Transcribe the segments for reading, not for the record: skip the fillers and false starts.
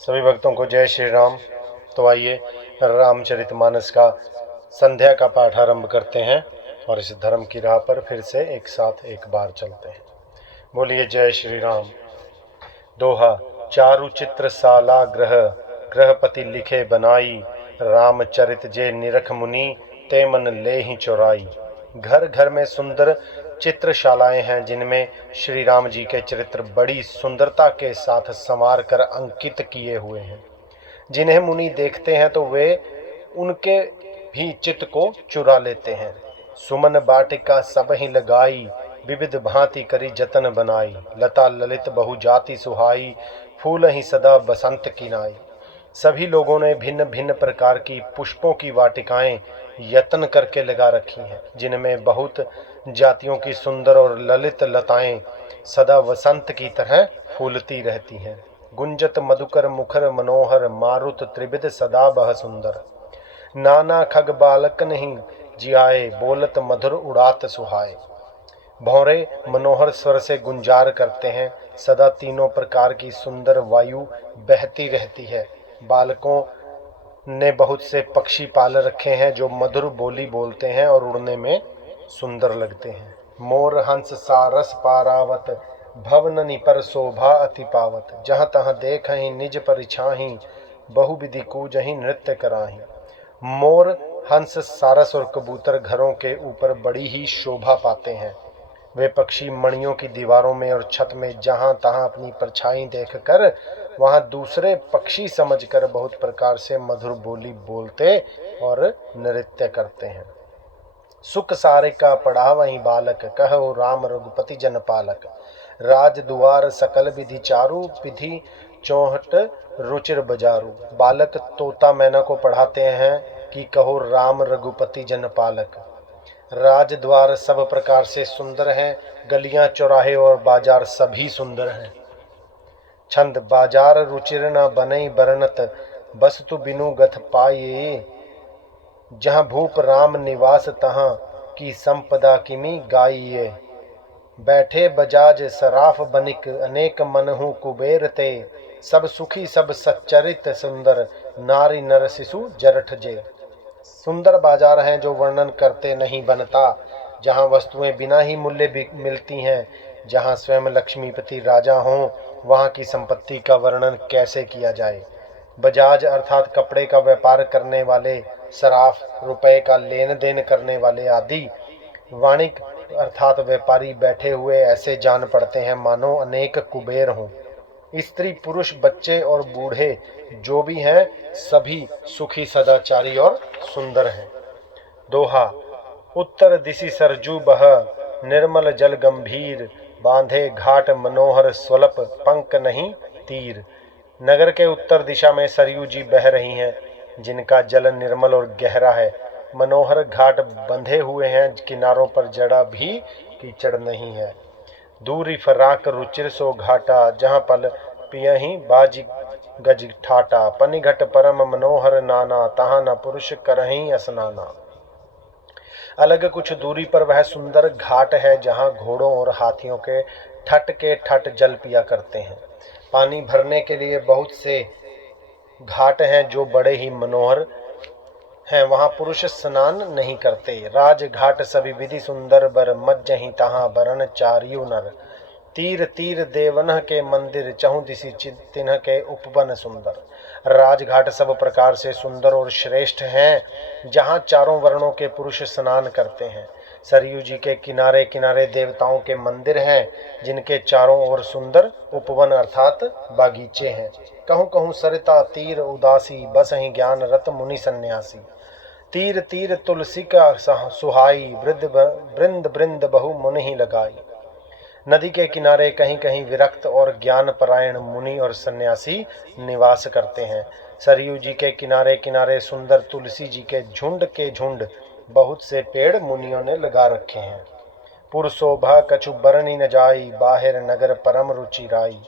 सभी भक्तों को जय श्री राम। तो आइए रामचरितमानस का संध्या का पाठ आरंभ करते हैं और इस धर्म की राह पर फिर से एक साथ एक बार चलते हैं। बोलिए जय श्री राम। दोहा। चारु चित्र साला ग्रहपति लिखे बनाई, रामचरित जे निरख मुनि ते मन ले ही चुराई। घर घर में सुंदर चित्रशालाएं हैं जिनमें श्री राम जी के चरित्र बड़ी सुंदरता के साथ संवार कर अंकित किए हुए हैं। जिन्हें मुनि देखते हैं तो वे उनके भी चित्त को चुरा लेते हैं। सुमन बाटिका सब ही लगाई, विविध भांति करी जतन बनाई। लता ललित बहु जाति सुहाई, फूल ही सदा बसंत की नाई। सभी लोगों ने भिन्न भिन्न प्रकार की पुष्पों की वाटिकाएं यत्न करके लगा रखी हैं, जिनमें बहुत जातियों की सुंदर और ललित लताएं सदा वसंत की तरह फूलती रहती हैं। गुंजत मधुकर मुखर मनोहर, मारुत त्रिविध सदा बह सुंदर। नाना खग बालक नहीं जियाए, बोलत मधुर उड़ात सुहाए। भौरे मनोहर स्वर से गुंजार करते हैं, सदा तीनों प्रकार की सुंदर वायु बहती रहती है। बालकों ने बहुत से पक्षी पाल रखे हैं जो मधुर बोली बोलते हैं और उड़ने में सुंदर लगते हैं। मोर हंस सारस पारावत, भवननि पर शोभा अति पावत। जहाँ तहाँ देखहि निज परिछाहि, बहुविधि कूजहि नृत्य कराहि। मोर हंस सारस और कबूतर घरों के ऊपर बड़ी ही शोभा पाते हैं। वे पक्षी मणियों की दीवारों में और छत में जहां तहां अपनी परछाई देखकर वहां दूसरे पक्षी समझकर बहुत प्रकार से मधुर बोली बोलते और नृत्य करते हैं। सुख सारे का पढ़ा वहीं बालक, कहो राम रघुपति जन पालक। राज दुआर सकल विधि चारु, विधि चौहट रुचिर बजारू। बालक तोता मैना को पढ़ाते हैं कि कहो राम रघुपति जन पालक। राजद्वार सब प्रकार से सुंदर हैं, गलियां चौराहे और बाजार सभी सुंदर हैं। छंद। बाजार रुचिर न बनई बरनत, बस्तु बिनु गथ पाये। जहाँ भूप राम निवास तहाँ, की संपदा किमि गाइये। बैठे बजाज सराफ बनिक, अनेक मनहु कुबेर ते। सब सुखी सब सच्चरित सुंदर, नारी नर शिशु जरठ जे। सुंदर बाजार हैं जो वर्णन करते नहीं बनता, जहाँ वस्तुएं बिना ही मूल्य मिलती हैं। जहाँ स्वयं लक्ष्मीपति राजा हों, वहाँ की संपत्ति का वर्णन कैसे किया जाए। बजाज अर्थात कपड़े का व्यापार करने वाले, सराफ रुपए का लेन देन करने वाले आदि। वाणिक अर्थात व्यापारी बैठे हुए ऐसे जान पड़ते हैं मानो अनेक कुबेर हों। स्त्री पुरुष बच्चे और बूढ़े जो भी हैं सभी सुखी सदाचारी और सुंदर हैं। दोहा। उत्तर दिशि सरजू बह, निर्मल जल गंभीर। बांधे घाट मनोहर स्वल्प, पंक नहीं तीर। नगर के उत्तर दिशा में सरयू जी बह रही हैं, जिनका जल निर्मल और गहरा है। मनोहर घाट बंधे हुए हैं, किनारों पर जड़ा भी कीचड़ नहीं है। दूरी फराक रुचिर सो घाटा, जहाँ पल पियहि बाजी गज ठाटा। पनिघट परम मनोहर नाना, तहाँ न पुरुष करहि स्नाना। अलग कुछ दूरी पर वह सुंदर घाट है जहाँ घोड़ों और हाथियों के ठट जल पिया करते हैं। पानी भरने के लिए बहुत से घाट हैं जो बड़े ही मनोहर हैं, वहां पुरुष स्नान नहीं करते। राजघाट सभी विधि सुंदर बर, मज्जहि तहाँ बरन चारियु नर। तीर तीर देवनह के मंदिर, चहुं दिशि तिन्ह के उपवन सुंदर। राजघाट सब प्रकार से सुंदर और श्रेष्ठ हैं, जहाँ चारों वर्णों के पुरुष स्नान करते हैं। सरयू जी के किनारे किनारे देवताओं के मंदिर हैं, जिनके चारों ओर सुंदर उपवन अर्थात बागीचे हैं। कहूँ कहूँ सरिता तीर उदासी, बस ही ज्ञान रत मुनि सन्यासी। तीर तीर तुलसी का सुहाई, वृंद वृंद बहु मुनि ही लगाई। नदी के किनारे कहीं कहीं विरक्त और ज्ञान परायण मुनि और सन्यासी निवास करते हैं। सरयू जी के किनारे किनारे सुंदर तुलसी जी के झुंड बहुत से पेड़ मुनियों ने लगा रखे हैं। पुरशोभा कछु बरनी न जाई, बाहिर नगर परम रुचि राई।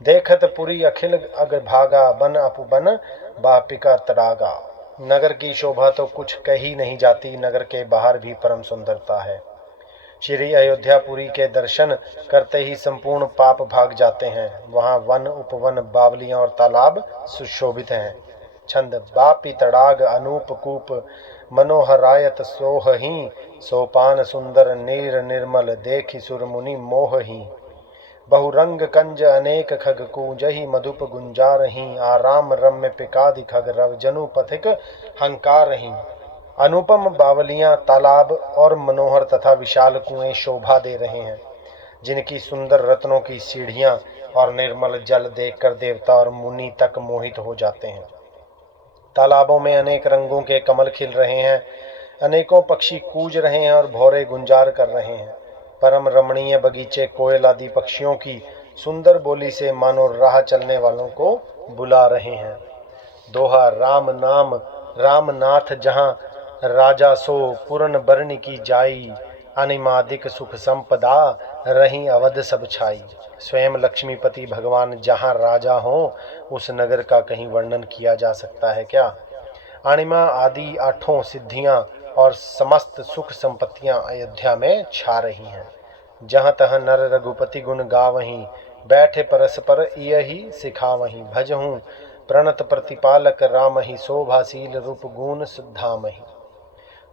देखत पुरी अखिल अग भागा, बन अपबन बापिका तड़ागा। नगर की शोभा तो कुछ कही नहीं जाती, नगर के बाहर भी परम सुंदरता है। श्री अयोध्यापुरी के दर्शन करते ही संपूर्ण पाप भाग जाते हैं। वहाँ वन, उपवन, बावलियां और तालाब सुशोभित हैं। छंद: बापी तड़ाग अनूप कूप मनोहरायत सोहही, सोपान सुंदर नीर निर्मल देखि सुर मुनि मोहही। बहुरंग कंज अनेक खग कूजही मधुप गुंजारही, आराम रम्य पिकादि खग रव जनु पथिक हंकारही। अनुपम बावलियां, तालाब और मनोहर तथा विशाल कुएं शोभा दे रहे हैं, जिनकी सुंदर रत्नों की सीढ़ियां और निर्मल जल देखकर देवता और मुनि तक मोहित हो जाते हैं। तालाबों में अनेक रंगों के कमल खिल रहे हैं, अनेकों पक्षी कूज रहे हैं और भौरे गुंजार कर रहे हैं। परम रमणीय बगीचे कोयल आदि पक्षियों की सुंदर बोली से मानो राह चलने वालों को बुला रहे हैं। दोहा: राम नाम रामनाथ जहाँ राजा सो, पूर्ण बरन की जाई, अनिमादिक सुख संपदा रही अवध सब छाई। स्वयं लक्ष्मीपति भगवान जहाँ राजा हो, उस नगर का कहीं वर्णन किया जा सकता है क्या। अणिमा आदि 8 सिद्धियां और समस्त सुख संपत्तियां अयोध्या में छा रही हैं। जहाँ तहाँ नर रघुपति गुण गावहीं, बैठे परस्पर यही सिखावहीं। भजहूँ प्रणत प्रतिपालक रामहि, शोभाशील रूप गुण धामहि।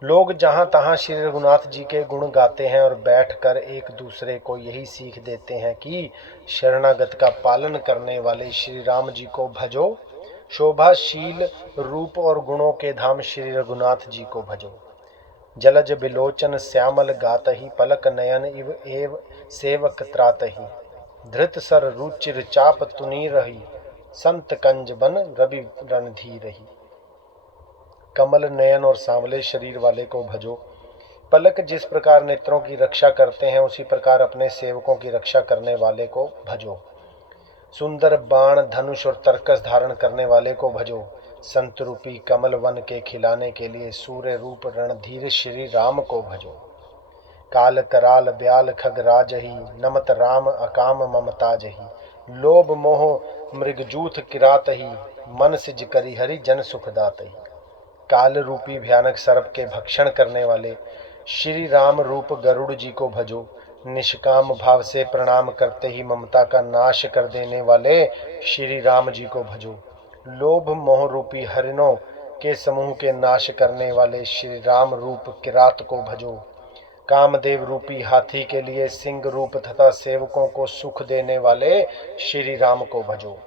लोग जहाँ तहाँ श्री रघुनाथ जी के गुण गाते हैं और बैठकर एक दूसरे को यही सीख देते हैं कि शरणागत का पालन करने वाले श्री राम जी को भजो, शोभाशील रूप और गुणों के धाम श्री रघुनाथ जी को भजो। जलज बिलोचन श्यामल गातहि, पलक नयन इव एव सेवक त्रातहि। धृत सर रुचिर चाप तुनी रही, संत कंज बन रवि रणधीरहि। कमल नयन और सांवले शरीर वाले को भजो। पलक जिस प्रकार नेत्रों की रक्षा करते हैं, उसी प्रकार अपने सेवकों की रक्षा करने वाले को भजो। सुंदर बाण, धनुष और तरकस धारण करने वाले को भजो। संत रूपी कमल वन के खिलाने के लिए सूर्य रूप रणधीर श्री राम को भजो। काल कराल ब्याल खग राजही, नमत राम अकाम ममताजही। लोभ मोह मृगजूथ किरातही, मन सिज करी हरि जन सुखदातही। काल रूपी भयानक सर्प के भक्षण करने वाले श्री राम रूप गरुड़ जी को भजो। निष्काम भाव से प्रणाम करते ही ममता का नाश कर देने वाले श्री राम जी को भजो। लोभ मोह रूपी हरिणों के समूह के नाश करने वाले श्री राम रूप किरात को भजो। कामदेव रूपी हाथी के लिए सिंह रूप तथा सेवकों को सुख देने वाले श्री राम को भजो।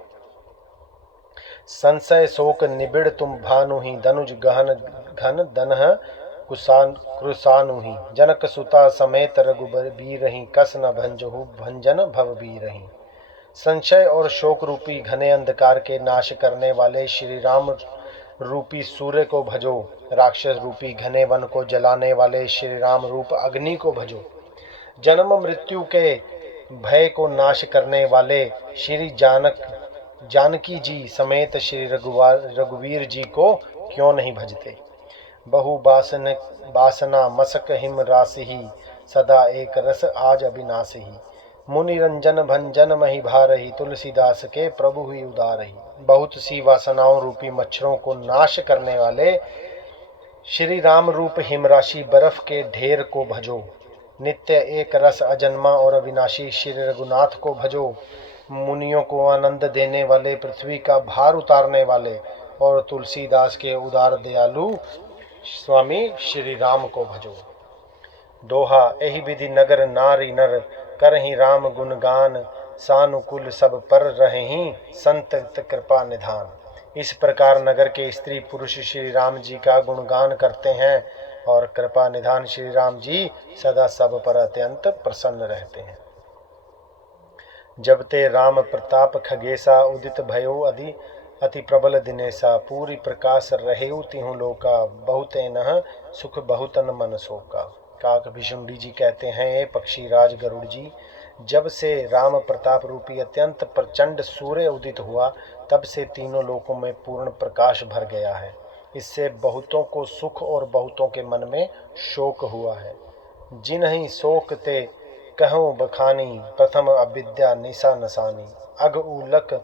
संशय शोक निबिड़ तुम भानुहि, दनुज गहन घन दनह कृसानुहि। जनक सुता समेत रघुबीरहि, कस न भंजहु भंजन भव बीरहि। संशय और शोक रूपी घने अंधकार के नाश करने वाले श्री राम रूपी सूर्य को भजो। राक्षस रूपी घने वन को जलाने वाले श्री राम रूप अग्नि को भजो। जन्म मृत्यु के भय को नाश करने वाले श्री जानकी जी समेत श्री रघुवीर जी को क्यों नहीं भजते। बहु बासना मसक हिम रासिही, सदा एक रस आज अविनाशिही। मुनि रंजन भंजन मही भारही, तुलसीदास के प्रभु ही उदारही। बहुत सी वासनाओं रूपी मच्छरों को नाश करने वाले श्री राम रूप हिमराशि बर्फ के ढेर को भजो। नित्य एक रस अजन्मा और अविनाशी श्री रघुनाथ को भजो। मुनियों को आनंद देने वाले, पृथ्वी का भार उतारने वाले और तुलसीदास के उदार दयालु स्वामी श्री राम को भजो। दोहा: एहि विधि नगर नारी नर, करहि राम गुणगान। सानुकूल सब पर रहेहि, संत कृपा निधान। इस प्रकार नगर के स्त्री पुरुष श्री राम जी का गुणगान करते हैं और कृपा निधान श्री राम जी सदा सब पर अत्यंत प्रसन्न रहते हैं। जब ते राम प्रताप खगेसा, उदित भयो अति प्रबल दिनेसा। पूरी प्रकाश रहेउ तिहु लोका, बहुते नह सुख बहुतन मन शोका। काक भिशुंडी जी कहते हैं, ए पक्षी राज गरुड़ जी, जब से राम प्रताप रूपी अत्यंत प्रचंड सूर्य उदित हुआ, तब से तीनों लोकों में पूर्ण प्रकाश भर गया है। इससे बहुतों को सुख और बहुतों के मन में शोक हुआ है। जिन्हि शोक ते कहूँ बखानी, प्रथम अविद्या निशा नसानी। अग उलक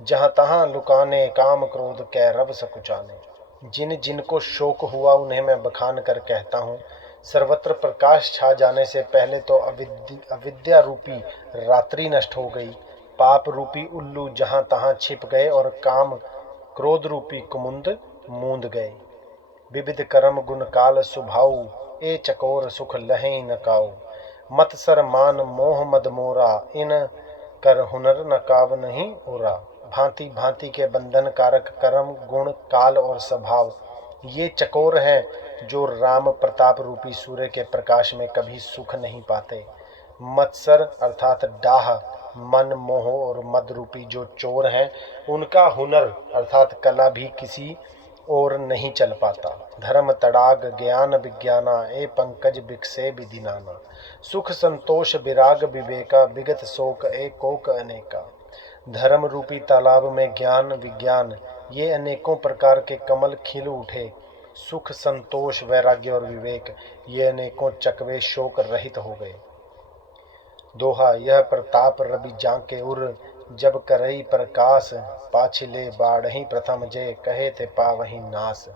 जहाँ तहाँ लुकाने, काम क्रोध कै रव सकुचाने। जिन जिनको शोक हुआ उन्हें मैं बखान कर कहता हूँ, सर्वत्र प्रकाश छा जाने से पहले तो अविद्या रूपी रात्रि नष्ट हो गई। पाप रूपी उल्लू जहां तहां छिप गए और काम क्रोध रूपी कुमुंद मूंद गए। विविध कर्म गुण काल सुभाऊ, ए चकोर सुख लहें न काऊ। मत्सर मान मोह मद मोरा, इन कर हुनर न काव नहीं ओरा। भांति भांति के बंधन कारक कर्म गुण काल और स्वभाव ये चकोर हैं जो राम प्रताप रूपी सूर्य के प्रकाश में कभी सुख नहीं पाते। मत्सर अर्थात डाह, मन मोह और मद रूपी जो चोर हैं उनका हुनर अर्थात कला भी किसी और नहीं चल पाता। धर्म तड़ाग ज्ञान विज्ञाना, ए पंकज बिकसे विधिनाना। सुख संतोष विराग विवेका, विगत शोक ए कोक अनेका। धर्म रूपी तालाब में ज्ञान विज्ञान ये अनेकों प्रकार के कमल खिल उठे। सुख संतोष वैराग्य और विवेक ये अनेकों चकवे शोक रहित हो गए। दोहा, यह प्रताप रवि जांके उर, जब करई प्रकाश। पाछिले बाढ़ही प्रथम जय, कहे थे पावही नाश।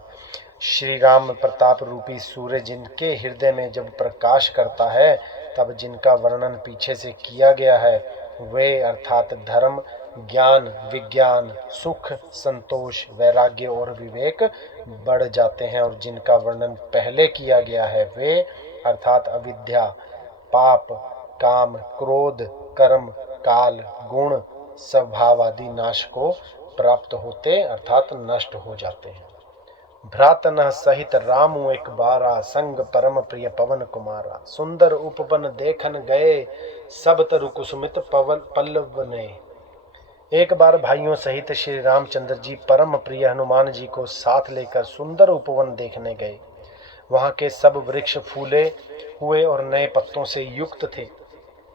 श्री राम प्रताप रूपी सूर्य जिनके हृदय में जब प्रकाश करता है तब जिनका वर्णन पीछे से किया गया है वे अर्थात धर्म ज्ञान विज्ञान सुख संतोष वैराग्य और विवेक बढ़ जाते हैं, और जिनका वर्णन पहले किया गया है वे अर्थात अविद्या पाप काम क्रोध कर्म काल गुण स्वभाव आदि नाश को प्राप्त होते अर्थात नष्ट हो जाते हैं। भ्रातन सहित रामु एक बारा, संग परम प्रिय पवन कुमारा। सुंदर उपवन देखन गए, सब तरु कुसुमित पल्लव ने। एक बार भाइयों सहित श्री रामचंद्र जी परम प्रिय हनुमान जी को साथ लेकर सुंदर उपवन देखने गए। वहां के सब वृक्ष फूले हुए और नए पत्तों से युक्त थे।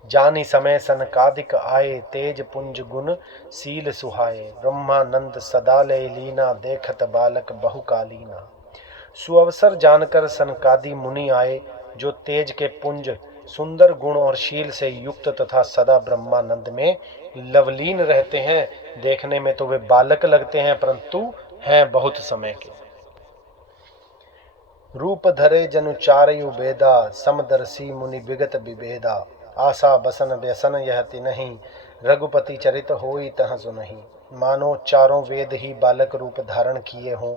जानी समय सनकादिक आए, तेज पुंज गुण सील सुहाए। ब्रह्मानंद सदा ले लीना, देखत बालक बहुकालीना। सुअवसर जानकर सनकादि मुनि आए, जो तेज के पुंज सुंदर गुण और शील से युक्त तथा सदा ब्रह्मानंद में लवलीन रहते हैं। देखने में तो वे बालक लगते हैं परंतु हैं बहुत समय के। रूप धरे जनुचारयु वेदा, समदर्शी मुनि विगत विभेदा। आशा बसन व्यसन यह तिन्हि, रघुपति चरित होई तह सुनहि। मानो चारों वेद ही बालक रूप धारण किए हों।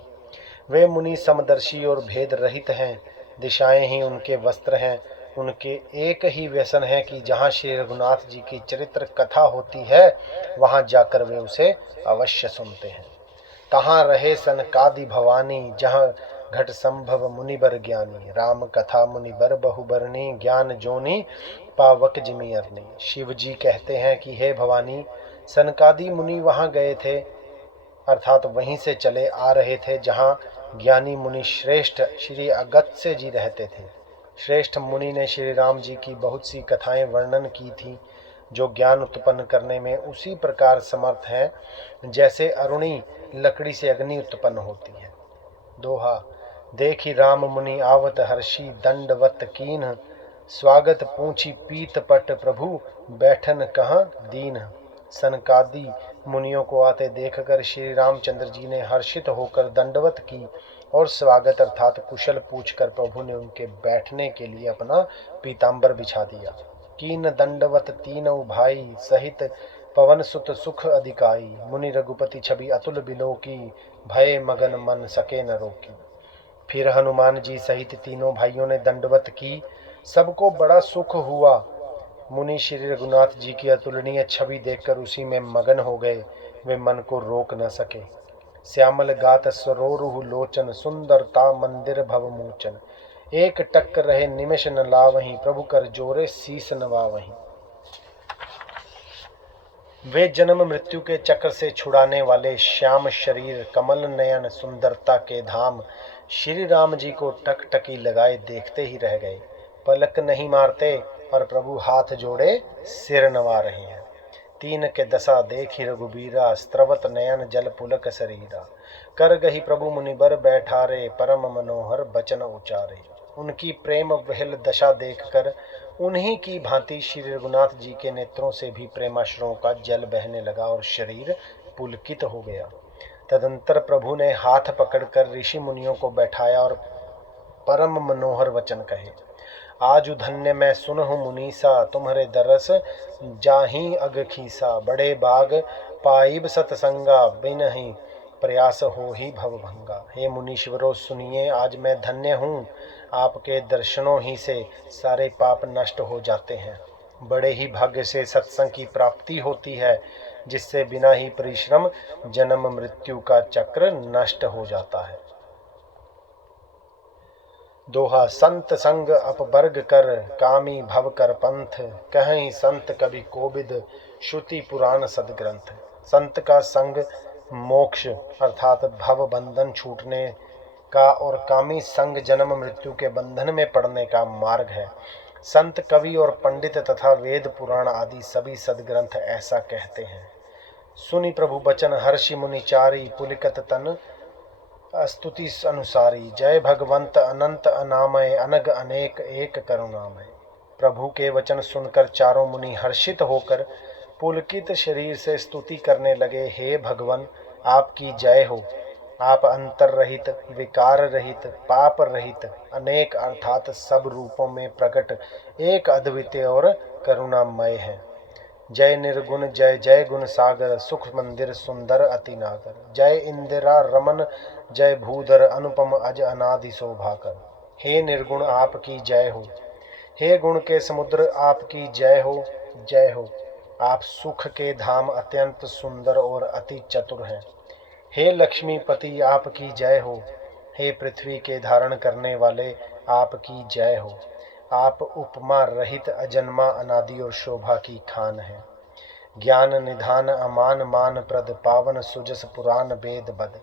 वे मुनि समदर्शी और भेद रहित हैं। दिशाएं ही उनके वस्त्र हैं। उनके एक ही व्यसन है कि जहाँ श्री रघुनाथ जी की चरित्र कथा होती है वहां जाकर वे उसे अवश्य सुनते हैं। तहाँ रहे सनकादि भवानी, जहाँ घट संभव मुनिबर ज्ञानी। राम कथा मुनिबर बहुबरनी, ज्ञान जोनी पावक जिमि अरनी। शिव जी कहते हैं कि हे भवानी, सनकादि मुनि वहां गए थे अर्थात वहीं से चले आ रहे थे जहां ज्ञानी मुनि श्रेष्ठ श्री अगत्य जी रहते थे। श्रेष्ठ मुनि ने श्री राम जी की बहुत सी कथाएं वर्णन की थी जो ज्ञान उत्पन्न करने में उसी प्रकार समर्थ हैं जैसे अरुणी लकड़ी से अग्नि उत्पन्न होती है। दोहा, देखी राम मुनि आवत हर्षि, दंडवत कीन्ह। स्वागत पूछी पीत पट प्रभु, बैठन कहाँ दीन। सनकादि मुनियों को आते देखकर श्री रामचंद्र जी ने हर्षित होकर दंडवत की और स्वागत अर्थात कुशल पूछकर प्रभु ने उनके बैठने के लिए अपना पीताम्बर बिछा दिया। कीन दंडवत तीनों भाई, सहित पवन सुत सुख अधिकाई। मुनि रघुपति छवि अतुल बिलो की, भय मगन मन सके न रोकी। फिर हनुमान जी सहित तीनों भाइयों ने दंडवत की। सबको बड़ा सुख हुआ। मुनि श्री रघुनाथ जी की अतुलनीय छवि देखकर उसी में मगन हो गए। वे मन को रोक न सके। श्यामल गात सरोरुह लोचन, सुंदरता मंदिर भव मोचन। एक टक रहे निमिष न लावहीं, प्रभु कर जोरे शीस नवावहीं। वे जन्म मृत्यु के चक्र से छुड़ाने वाले श्याम शरीर कमल नयन सुंदरता के धाम श्री राम जी को टकटकी लगाए देखते ही रह गए। पलक नहीं मारते और प्रभु हाथ जोड़े सिर नवा रहे हैं। तीन के दशा देखी रघुबीरा, स्त्रवत नयन जल पुलक शरीरा। कर गही प्रभु मुनिबर बैठारे, परम मनोहर बचन उचारे। उनकी प्रेम विहल दशा देखकर उन्हीं की भांति श्री रघुनाथ जी के नेत्रों से भी प्रेमाश्रुओं का जल बहने लगा और शरीर पुलकित हो गया। तदंतर प्रभु ने हाथ पकड़कर ऋषि मुनियों को बैठाया और परम मनोहर वचन कहे। आजु धन्य मैं सुनहु मुनीसा, तुम्हारे दरस जाहि अग खीसा। बड़े बाग पाइब सतसंगा, बिनहि प्रयास हो ही भवभंगा। हे मुनीश्वरों सुनिए, आज मैं धन्य हूँ। आपके दर्शनों ही से सारे पाप नष्ट हो जाते हैं। बड़े ही भाग्य से सत्संग की प्राप्ति होती है, जिससे बिना ही परिश्रम जन्म मृत्यु का चक्र नष्ट हो जाता है। दोहा। संत संग अपवर्ग कर, कामी भव कर पंथ। कहीं संत कवि कोविद, श्रुति पुराण सदग्रंथ। संत का संग मोक्ष अर्थात भव बंधन छूटने का और कामी संग जन्म मृत्यु के बंधन में पड़ने का मार्ग है। संत कवि और पंडित तथा वेद पुराण आदि सभी सदग्रंथ ऐसा कहते हैं। सुनि प्रभु बचन हर्षि मुनि चारी, पुलिकत तन स्तुति अनुसारी। जय भगवंत अनंत अनामय, अनग अनेक एक करुणामय। प्रभु के वचन सुनकर चारों मुनि हर्षित होकर पुलकित शरीर से स्तुति करने लगे। हे भगवान, आपकी जय हो। आप अंतर रहित, विकार रहित, पाप रहित, अनेक अर्थात सब रूपों में प्रकट एक अद्वितीय और करुणामय हैं। जय निर्गुण जय जय गुण सागर, सुख मंदिर सुंदर अति नागर। जय इंदिरा रमन जय भूधर, अनुपम अज अनादि शोभाकर। हे निर्गुण आपकी जय हो। हे गुण के समुद्र आपकी जय हो, जय हो। आप सुख के धाम अत्यंत सुंदर और अति चतुर हैं। हे लक्ष्मीपति आपकी जय हो। हे पृथ्वी के धारण करने वाले आपकी जय हो। आप उपमा रहित अजन्मा अनादि और शोभा की खान है। ज्ञान निधान अमान मान प्रद, पावन सुजस पुराण वेद बद।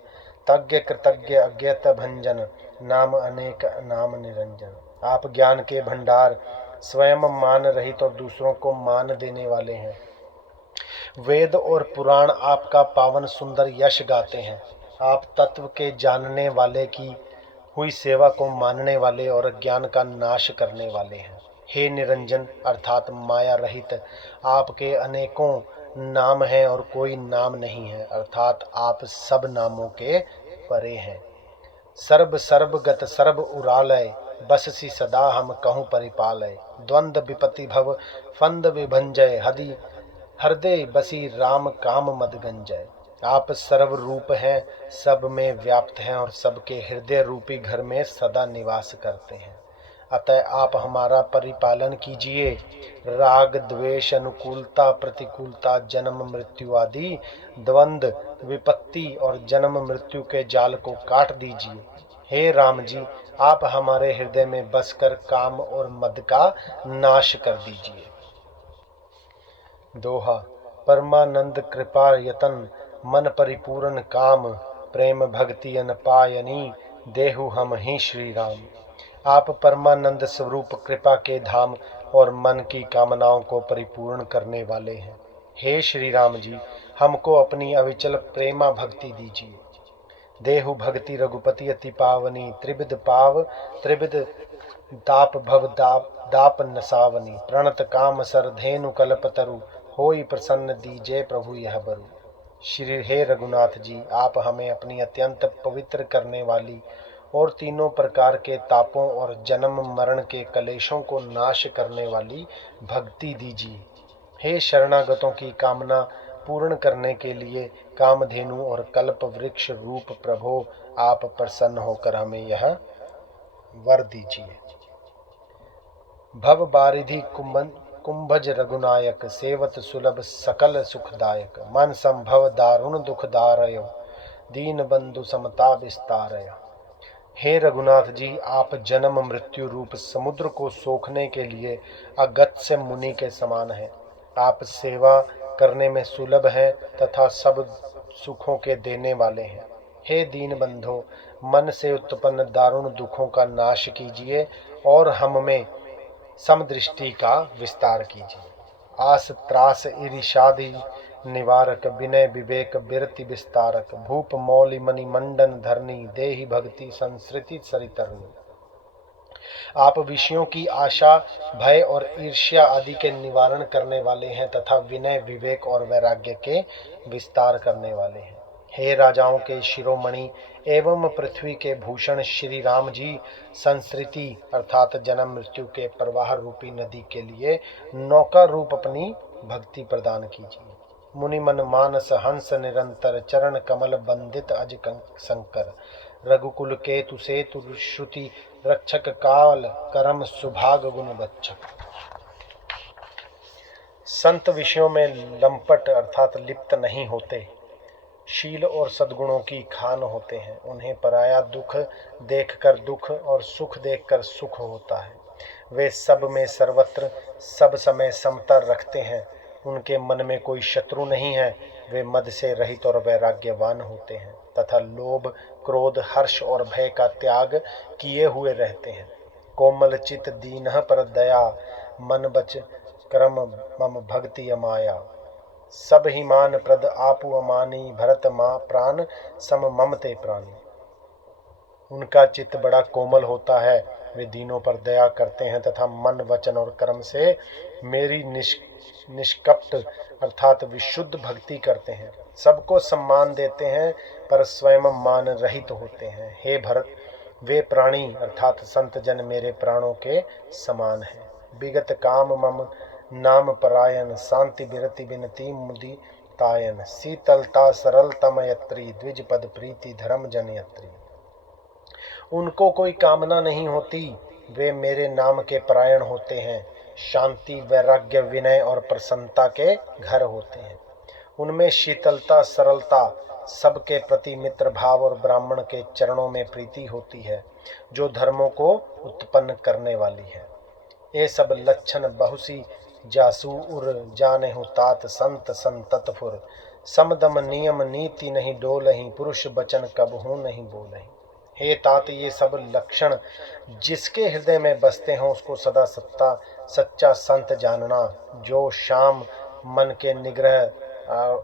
तज्ञ कृतज्ञ अज्ञत भंजन, नाम अनेक नाम निरंजन। आप ज्ञान के भंडार, स्वयं मान रहित और दूसरों को मान देने वाले हैं। वेद और पुराण आपका पावन सुंदर यश गाते हैं। आप तत्व के जानने वाले की हुई सेवा को मानने वाले और ज्ञान का नाश करने वाले हैं। हे निरंजन अर्थात माया रहित, आपके अनेकों नाम हैं और कोई नाम नहीं है, अर्थात आप सब नामों के परे हैं। सर्ब सर्वगत सर्व उरालय, बससी सदा हम कहूँ परिपालय। द्वंद्व विपति भव फंद विभंजय, हदि हृदय बसी राम काम मद गंजय। आप सर्व रूप हैं, सब में व्याप्त हैं और सबके हृदय रूपी घर में सदा निवास करते हैं। अतः आप हमारा परिपालन कीजिए। राग द्वेष अनुकूलता प्रतिकूलता, जन्म मृत्यु आदि द्वंद्व विपत्ति और जन्म मृत्यु के जाल को काट दीजिए। हे राम जी, आप हमारे हृदय में बसकर काम और मद का नाश कर दीजिए। दोहा। परमानंद कृपा यतन, मन परिपूर्ण काम। प्रेम भक्ति अनपायनी, देहु हम ही श्री राम। आप परमानंद स्वरूप कृपा के धाम और मन की कामनाओं को परिपूर्ण करने वाले हैं। हे श्री राम जी, हमको अपनी अविचल प्रेमा भक्ति दीजिए। देहु भक्ति रघुपति अति पावनी, त्रिविध पाव त्रिविध दाप भव दाप नसावनी। प्रणत काम सरधेनु कल्पतरु, होई प्रसन्न दीजे प्रभु यह बरु। श्री हे रघुनाथ जी, आप हमें अपनी अत्यंत पवित्र करने वाली और तीनों प्रकार के तापों और जन्म मरण के कलेशों को नाश करने वाली भक्ति दीजिए। हे शरणागतों की कामना पूर्ण करने के लिए कामधेनु और कल्प वृक्ष रूप प्रभो, आप प्रसन्न होकर हमें यह वर दीजिए। भव बारिधि कुंभज रघुनायक, सेवत सुलभ सकल सुखदायक। मन संभव दारुण दुखदारय, दीन बंधु समता विस्तारय। हे रघुनाथ जी, आप जन्म मृत्यु रूप समुद्र को सोखने के लिए अगत्य मुनि के समान हैं। आप सेवा करने में सुलभ हैं तथा सब सुखों के देने वाले हैं। हे दीन बंधो, मन से उत्पन्न दारुण दुखों का नाश कीजिए और हम में समदृष्टि का विस्तार कीजिए। आस त्रास ईर्षादि निवारक, विनय विवेक बिरति विस्तारक। भूप मौलि मणि मंडन धरनी, देहि भक्ति संस्कृति सरितरनी। आप विषयों की आशा भय और ईर्ष्या आदि के निवारण करने वाले हैं तथा विनय विवेक और वैराग्य के विस्तार करने वाले हैं। हे राजाओं के शिरोमणि एवं पृथ्वी के भूषण श्री राम जी, संस्कृति अर्थात जन्म मृत्यु के प्रवाह रूपी नदी के लिए नौका रूप अपनी भक्ति प्रदान कीजिए। मुनि मन मानस हंस निरंतर, चरण कमल बंदित अज शंकर। रघुकुल केतु सेतु श्रुति, रक्षक काल करम सुभाग गुण बच्चक। संत विषयों में लंपट अर्थात लिप्त नहीं होते, शील और सद्गुणों की खान होते हैं। उन्हें पराया दुख देखकर दुख और सुख देखकर सुख होता है। वे सब में सर्वत्र सब समय समता रखते हैं। उनके मन में कोई शत्रु नहीं है। वे मद से रहित और वैराग्यवान होते हैं तथा लोभ क्रोध हर्ष और भय का त्याग किए हुए रहते हैं। कोमल चित दीनह पर दया, मन बच क्रम मम भक्ति अमाया। सब ही मान प्रद आपु अमानी, भरत माँ प्राण सम ममते प्राणी। उनका चित्त बड़ा कोमल होता है। वे दीनों पर दया करते हैं तथा मन वचन और कर्म से मेरी निष्कपट अर्थात विशुद्ध भक्ति करते हैं। सबको सम्मान देते हैं पर स्वयं मान रहित होते हैं। हे भरत, वे प्राणी अर्थात संत जन मेरे प्राणों के समान हैं। विगत काम मम नाम परायण, शांति विरति विनती मुदि तायन। शीतलता सरलता मयत्री, द्विज पद प्रीति धर्म जनयत्री। उनको कोई कामना नहीं होती। वे मेरे नाम के परायण होते हैं। शांति वैराग्य विनय और प्रसन्नता के घर होते हैं। उनमें शीतलता सरलता सबके प्रति मित्र भाव और ब्राह्मण के चरणों में प्रीति होती है जो धर्मों को उत्पन्न करने वाली है। ये सब लक्षण बहुसी जासु उर जाने हो तात, संत संतत फुर। समदम नियम नीति नहीं डोलहीं, पुरुष बचन कबहू नहीं बोलहीं। हे तात, ये सब लक्षण जिसके हृदय में बसते हों उसको सदा सच्चा संत जानना, जो शाम मन के निग्रह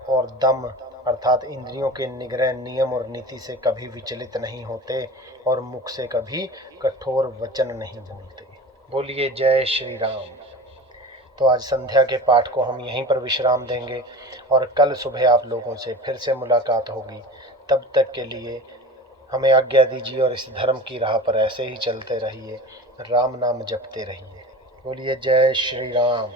और दम अर्थात इंद्रियों के निग्रह नियम और नीति से कभी विचलित नहीं होते और मुख से कभी कठोर वचन नहीं बोलते। बोलिए जय श्री राम। तो आज संध्या के पाठ को हम यहीं पर विश्राम देंगे और कल सुबह आप लोगों से फिर से मुलाकात होगी। तब तक के लिए हमें आज्ञा दीजिए और इस धर्म की राह पर ऐसे ही चलते रहिए, राम नाम जपते रहिए। बोलिए जय श्री राम।